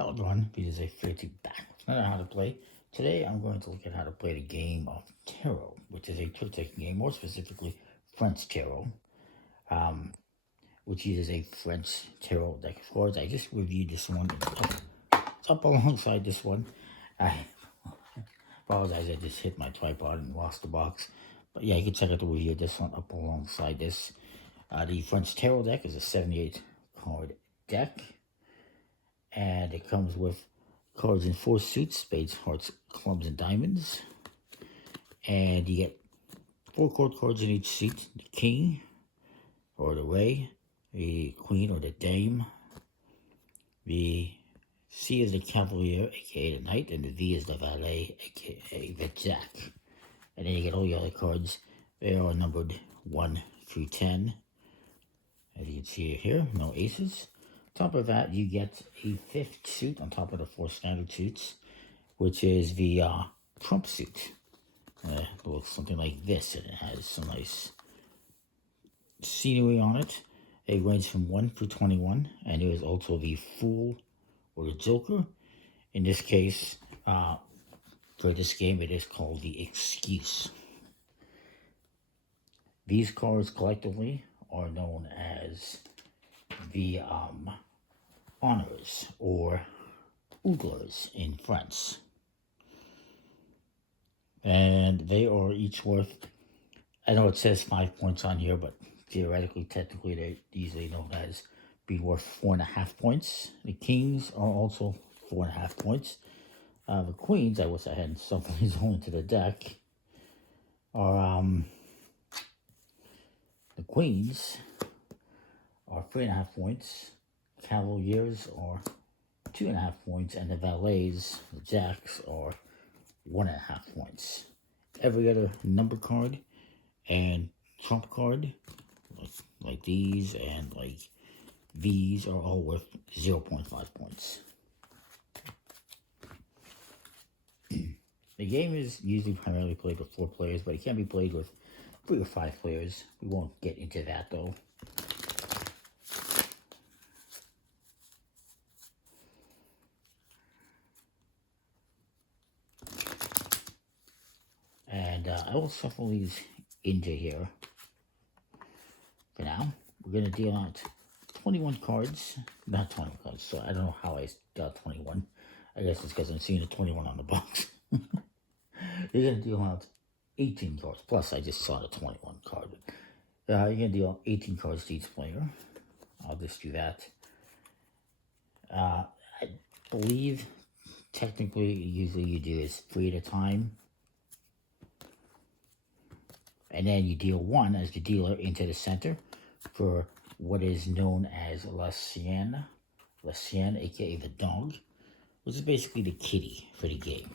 Hello everyone, this is a fancy back. Learn how to play. Today I'm going to look at how to play the game of Tarot, which is a trick-taking game, more specifically French Tarot, which uses a French Tarot deck of cards. I just reviewed this one. It's up alongside this one. I apologize, I just hit my tripod and lost the box. But yeah, you can check out the review of this one up alongside this. The French Tarot deck is a 78 card deck. And it comes with cards in 4 suits: spades, hearts, clubs, and diamonds. And you get 4 court cards in each suit: the king, or the rey, the queen, or the dame. The C is the cavalier, aka the knight, and the V is the valet, aka the jack. And then you get all the other cards. They are numbered 1 through 10. As you can see here, no aces. On top of that, you get a 5th suit on top of the 4 standard suits, which is the trump suit. It looks something like this, and it has some nice scenery on it. It ranges from 1 through 21, and there is also the fool or the joker. In this case, for this game, it is called the excuse. These cards collectively are known as the honors, or ooglers in French. And they are each worth, I know it says 5 points on here, but theoretically, technically, they're usually known as being worth 4.5 points. The kings are also 4.5 points. The queens, I wish I hadn't shuffled these all into the deck, are, the queens are 3.5 points. Cavaliers are 2.5 points, and the valets, the jacks, are 1.5 points. Every other number card and trump card, like these and like these, are all worth 0.5 points. The game is usually primarily played with 4 players, but it can be played with 3 or 5 players. We won't get into that though. And I will shuffle these into here for now. We're going to deal out 21 cards. Not 21 cards, so I don't know how I got 21. I guess it's because I'm seeing a 21 on the box. You're going to deal out 18 cards. Plus, I just saw the 21 card. You're going to deal out 18 cards to each player. I'll just do that. I believe, technically, usually you do is 3 at a time. And then you deal 1 as the dealer into the center for what is known as La Sienne, aka the dog, which is basically the kitty for the game.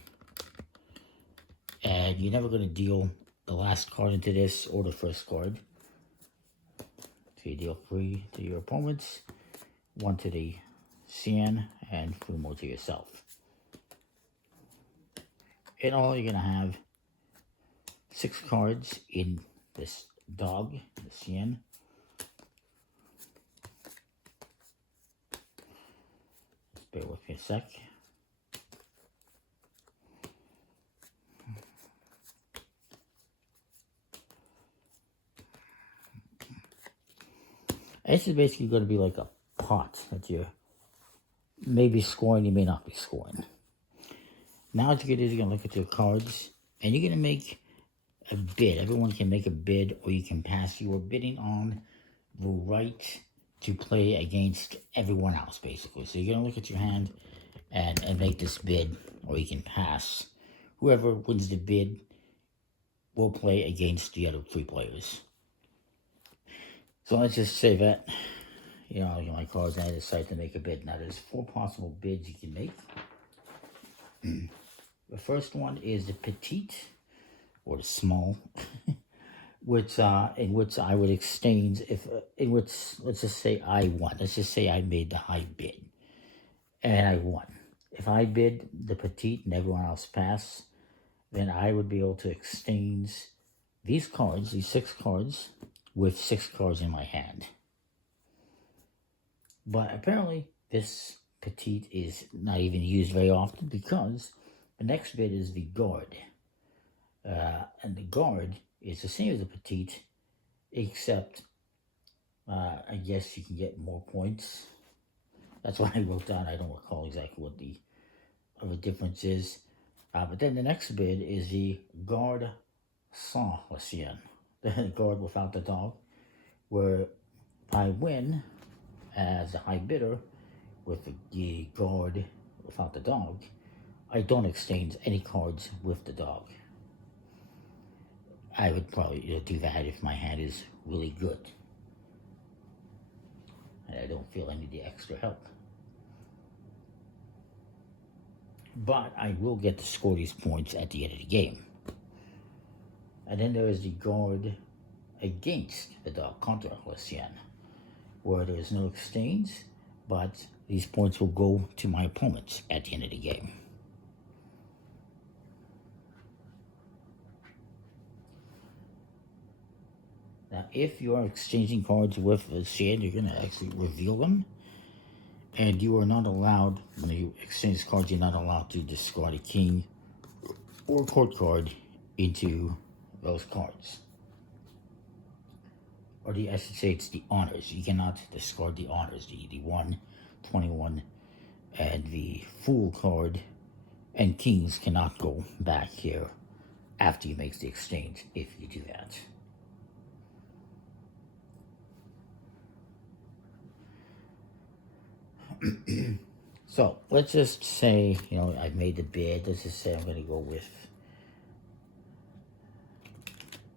And you're never going to deal the last card into this or the first card. So you deal 3 to your opponents, 1 to the Sienne, and 3 more to yourself. In all, you're going to have 6 cards in this dog, the Sienne. Just bear with me a sec. This is basically going to be like a pot that you're maybe scoring, you may not be scoring. Now what you're going to do is you're going to look at your cards, and you're going to make a bid. Everyone can make a bid, or you can pass. You are bidding on the right to play against everyone else, basically. So you're going to look at your hand and make this bid, or you can pass. Whoever wins the bid will play against the other 3 players. So let's just say that, you know, my cards, and I decide to make a bid. Now, there's 4 possible bids you can make. The first one is the petite, or the small, which in which I would exchange in which, let's just say I won. Let's just say I made the high bid, and I won. If I bid the petite and everyone else passed, then I would be able to exchange these cards, these 6 cards, with 6 cards in my hand. But apparently, this petite is not even used very often because the next bit is the guard. And the guard is the same as the petite, except I guess you can get more points. That's what I wrote down. I don't recall exactly what the other difference is. But then the next bid is the guard sans le chien, the guard without the dog, where I win as a high bidder with the guard without the dog. I don't exchange any cards with the dog. I would probably do that if my hand is really good and I don't feel I need the extra help. But I will get to score these points at the end of the game. And then there is the guard against the dog, contre le chien, where there is no exchange, but these points will go to my opponents at the end of the game. Now, if you are exchanging cards with the chien, you're going to actually reveal them. And you are not allowed, when you exchange cards, you're not allowed to discard a king or court card into those cards. Or I should say it's the honors. You cannot discard the honors, the 1, 21, and the Fool card. And kings cannot go back here after you make the exchange if you do that. So let's just say, I've made the bid. Let's just say I'm going to go with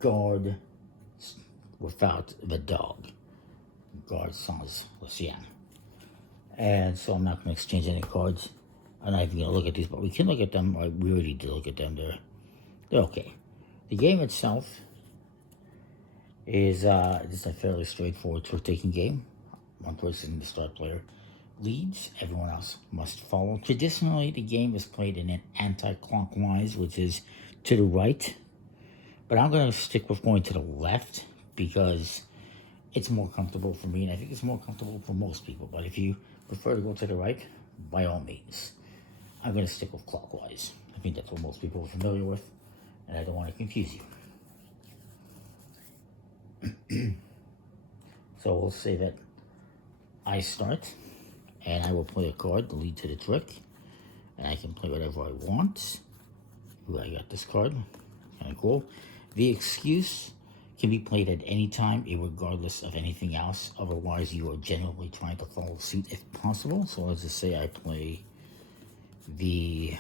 guard without the dog, guard sans le chien. And so I'm not going to exchange any cards. I'm not even going to look at these, but we can look at them. We already did look at them. They're okay. The game itself is just a fairly straightforward trick-taking game. One person, the star player, leads, everyone else must follow. Traditionally, the game is played in an anti-clockwise, which is to the right. But I'm going to stick with going to the left because it's more comfortable for me, and I think it's more comfortable for most people. But if you prefer to go to the right, by all means. I'm going to stick with clockwise. I think that's what most people are familiar with, and I don't want to confuse you. So we'll say that I start, and I will play a card to lead to the trick, and I can play whatever I want. Ooh, I got this card. Kind of cool. The excuse can be played at any time, regardless of anything else. Otherwise, you are generally trying to follow suit if possible. So let's just say I play the...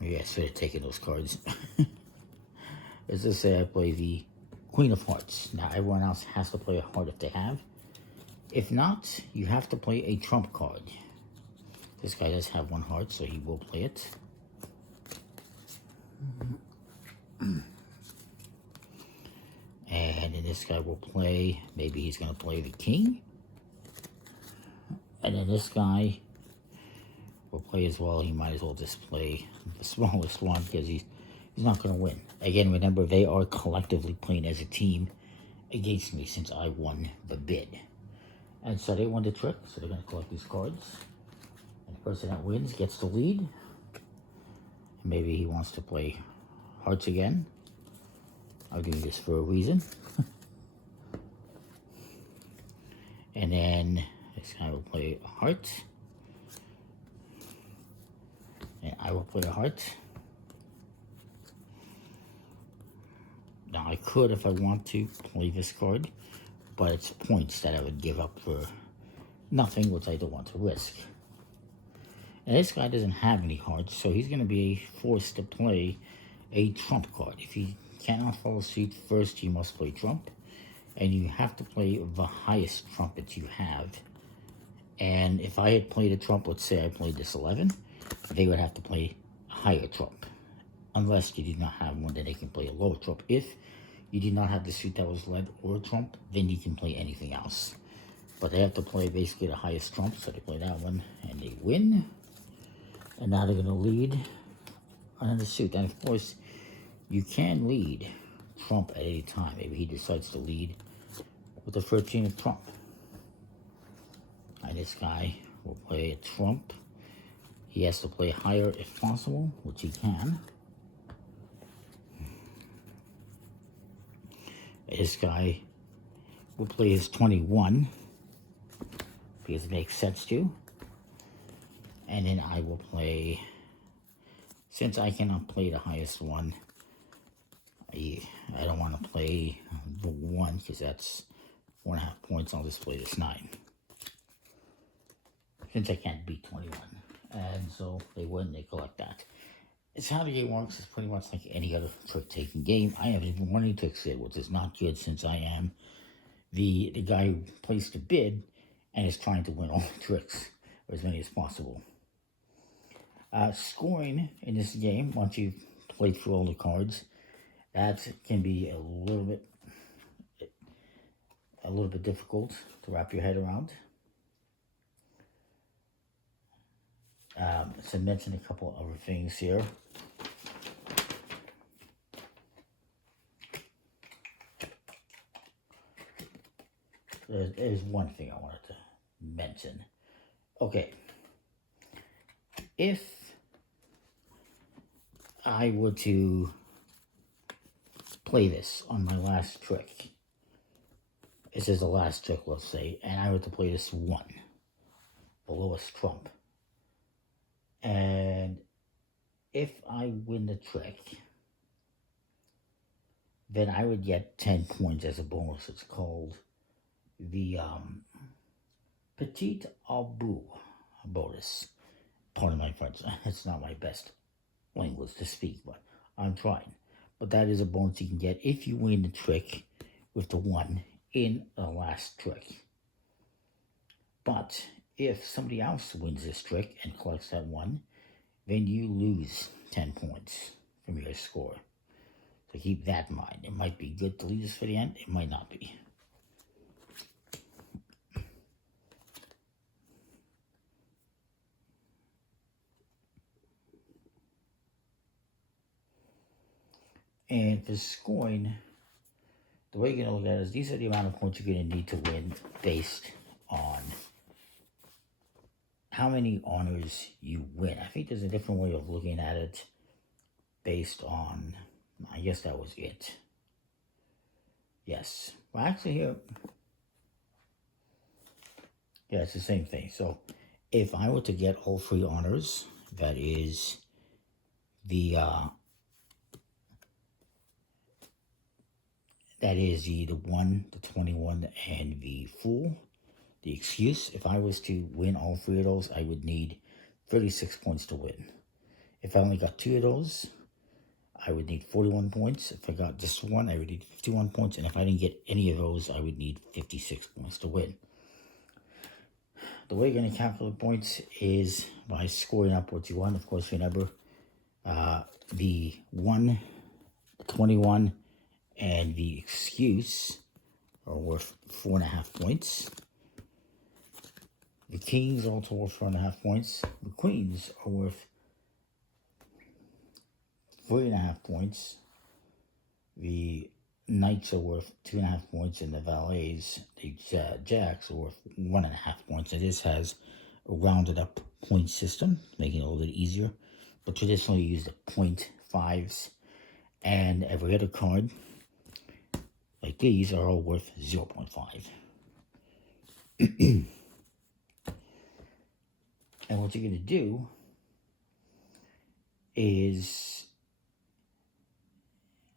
Maybe I should have taken those cards. Let's just say I play the Queen of Hearts. Now, everyone else has to play a heart if they have. If not, you have to play a trump card. This guy does have one heart, so he will play it. And then this guy will play, maybe he's going to play the king. And then this guy will play as well. He might as well just play the smallest one because he's not going to win. Again, remember, they are collectively playing as a team against me since I won the bid. And so they won the trick, so they're going to collect these cards. And the person that wins gets the lead. Maybe he wants to play hearts again. I'll do this for a reason. And then this guy will play a heart. And I will play a heart. Now I could, if I want to, play this card, but it's points that I would give up for nothing, which I don't want to risk. And this guy doesn't have any hearts, so he's going to be forced to play a trump card. If he cannot follow suit, first you must play trump, and you have to play the highest trump that you have. And if I had played a trump, let's say I played this 11, they would have to play a higher trump. Unless you did not have one, then they can play a lower trump. If you did not have the suit that was led or a trump, then you can play anything else. But they have to play basically the highest trump, so they play that one, and they win. And now they're going to lead on the suit. And of course, you can lead trump at any time. Maybe he decides to lead with the 13 of trump. This guy will play a trump. He has to play higher if possible, which he can. This guy will play his 21 because it makes sense to. And then I will play, since I cannot play the highest one, I don't want to play the 1 because that's 4.5 points. I'll just play this 9. Since I can't beat 21. And so they win, they collect that. It's how the game works. It's pretty much like any other trick-taking game. I haven't even won any tricks yet, which is not good since I am the guy who placed the bid and is trying to win all the tricks, or as many as possible. Scoring in this game, once you've played through all the cards, that can be a little bit difficult to wrap your head around. To mention a couple other things here. There's one thing I wanted to mention. Okay. If I were to play this on my last trick, this is the last trick, let's say, and I were to play this 1, the lowest trump, and if I win the trick, then I would get 10 points as a bonus. It's called the Petit Abu bonus. Pardon my French, it's not my best language to speak, but I'm trying. But that is a bonus you can get if you win the trick with the 1 in the last trick. But if somebody else wins this trick and collects that 1, then you lose 10 points from your score. So keep that in mind. It might be good to leave this for the end. It might not be. And for scoring, the way you're going to look at it is these are the amount of points you're going to need to win based on how many honors you win. I think there's a different way of looking at it based on, I guess that was it. Yes. Well, actually here, yeah, it's the same thing. So if I were to get all 3 honors, that is the, the 1, the 21, and the Fool. The Excuse, if I was to win all 3 of those, I would need 36 points to win. If I only got 2 of those, I would need 41 points. If I got just 1, I would need 51 points. And if I didn't get any of those, I would need 56 points to win. The way you're going to calculate points is by scoring up what you want. Of course, remember, the 1, the 21, and the Excuse are worth 4.5 points. The Kings are also worth 4.5 points. The Queens are worth 3.5 points. The Knights are worth 2.5 points, and the Valets, the Jacks, are worth 1.5 points. And this has a rounded up point system, making it a little bit easier. But traditionally, you use the 0.5s, and every other card, like these, are all worth 0.5. And what you're going to do is,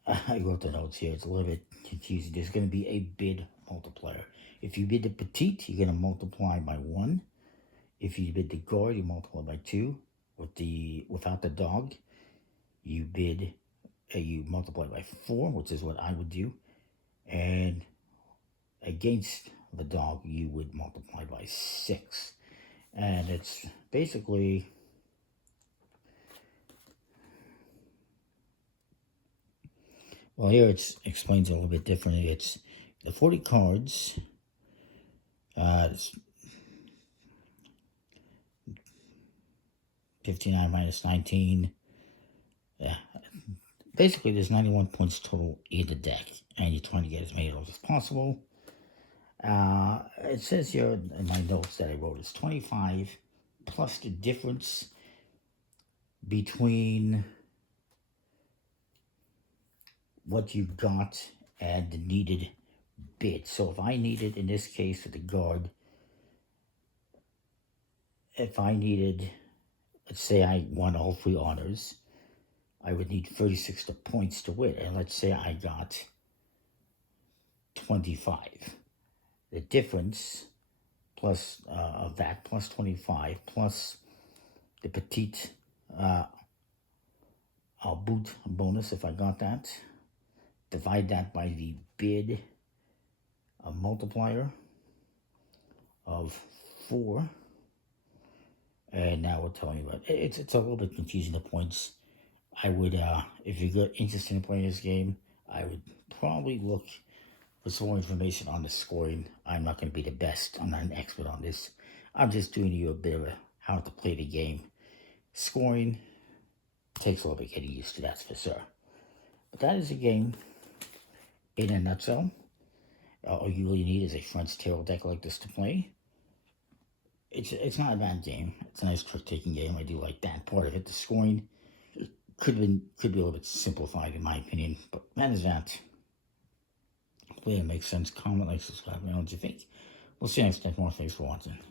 I wrote the notes here, it's a little bit confusing. There's going to be a bid multiplier. If you bid the Petite, you're going to multiply by 1. If you bid the Guard, you multiply by 2. Without the dog, you multiply by 4, which is what I would do. And against the dog, you would multiply by 6. And it's basically, well, here it explains it a little bit differently. It's the 40 cards, it's 59 minus 19. Yeah, basically there's 91 points total in the deck, and you're trying to get as many of those as possible. It says here in my notes that I wrote, it's 25 plus the difference between what you got and the needed bid. So if I needed, in this case for the guard, if I needed, let's say I won all 3 honors, I would need 36 points to win. And let's say I got 25. The difference plus of that plus 25 plus the petite boot bonus, if I got that, divide that by the bid multiplier of 4, and now we're telling you about it's a little bit confusing, the points. I would if you're interested in playing this game, I would probably look for some more information on the scoring. I'm not going to be the best. I'm not an expert on this. I'm just doing you a bit of how to play the game. Scoring takes a little bit getting used to, that's for sure. But that is a game in a nutshell. All you really need is a French tarot deck like this to play. It's not a bad game. It's a nice trick-taking game. I do like that part of it. The scoring could be a little bit simplified in my opinion, but that is that. Hopefully it makes sense. Comment, like, subscribe. Let me know what you think. We'll see you next time. More. Thanks for watching.